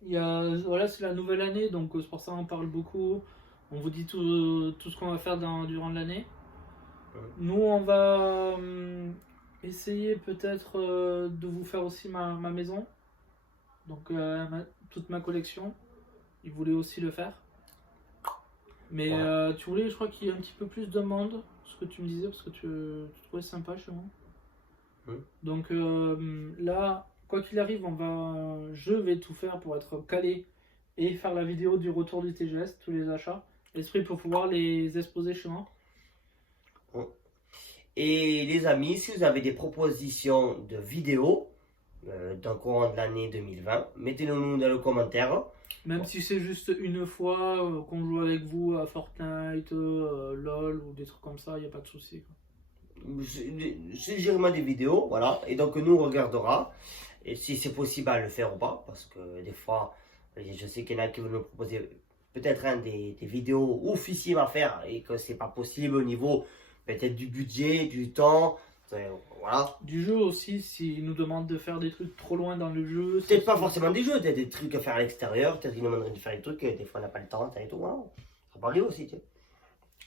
voilà, c'est la nouvelle année, donc c'est pour ça qu'on parle beaucoup. On vous dit tout ce qu'on va faire durant l'année. Ouais. Nous, on va essayer peut-être de vous faire aussi ma maison. Donc, toute ma collection. Il voulait aussi le faire. Mais Ouais. tu voulais, je crois qu'il y a un petit peu plus de monde, ce que tu me disais, parce que tu trouvais sympa chez moi. Donc là, quoi qu'il arrive, je vais tout faire pour être calé et faire la vidéo du retour du TGS, tous les achats, l'esprit pour pouvoir les exposer chez moi. Et les amis, si vous avez des propositions de vidéos dans le courant de l'année 2020, mettez-le nous dans les commentaires. Même si c'est juste une fois qu'on joue avec vous à Fortnite, LOL ou des trucs comme ça, il n'y a pas de souci. Suggérez-moi des vidéos, voilà, et donc nous on regardera, et si c'est possible à le faire ou pas, parce que des fois, je sais qu'il y en a qui veulent me proposer peut-être des vidéos officielles à faire, et que c'est pas possible au niveau peut-être du budget, du temps, voilà. Du jeu aussi, s'ils nous demandent de faire des trucs trop loin dans le jeu. Peut-être pas forcément des jeux, peut-être des trucs à faire à l'extérieur, peut-être qu'ils nous demanderaient de faire des trucs, des fois on n'a pas le temps, et tout, voilà. Ça peut arriver aussi, tu sais.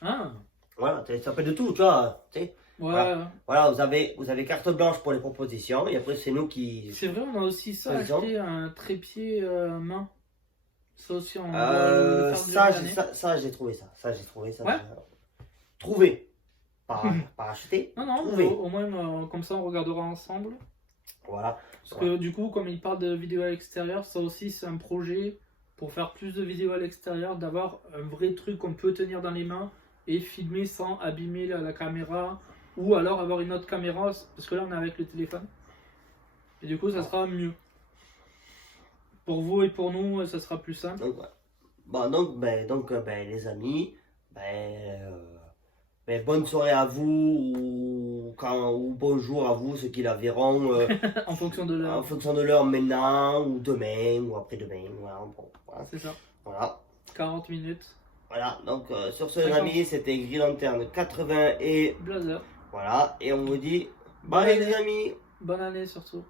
Ah, Voilà, ça peut être de tout, tu vois, tu sais. ouais. Voilà, vous avez carte blanche pour les propositions, et après c'est nous qui... C'est vrai, on a aussi ça, acheté un trépied main. Ça aussi, on doit le faire durant l'année. ça j'ai trouvé ça. Ça j'ai trouvé ça. Ouais. Trouvé. Pas acheté. Non, trouvé. au moins, comme ça, on regardera ensemble. Voilà. Parce que du coup, comme il parle de vidéos à l'extérieur, ça aussi, c'est un projet pour faire plus de vidéos à l'extérieur, d'avoir un vrai truc qu'on peut tenir dans les mains et filmer sans abîmer la caméra, ou alors avoir une autre caméra, parce que là, on est avec le téléphone. Et du coup, ça sera mieux. Pour vous et pour nous, ça sera plus simple. Donc, ouais. Bon, les amis, bonne soirée à vous ou bonjour à vous, ceux qui la verront En fonction de l'heure. En fonction de l'heure maintenant ou demain ou après-demain. Voilà, bon, voilà. C'est ça. Voilà. 40 minutes. Voilà, donc sur ce les amis, c'était Gris Lanterne 80 et Blazer. Voilà, et on vous dit bye les amis. Bonne année surtout.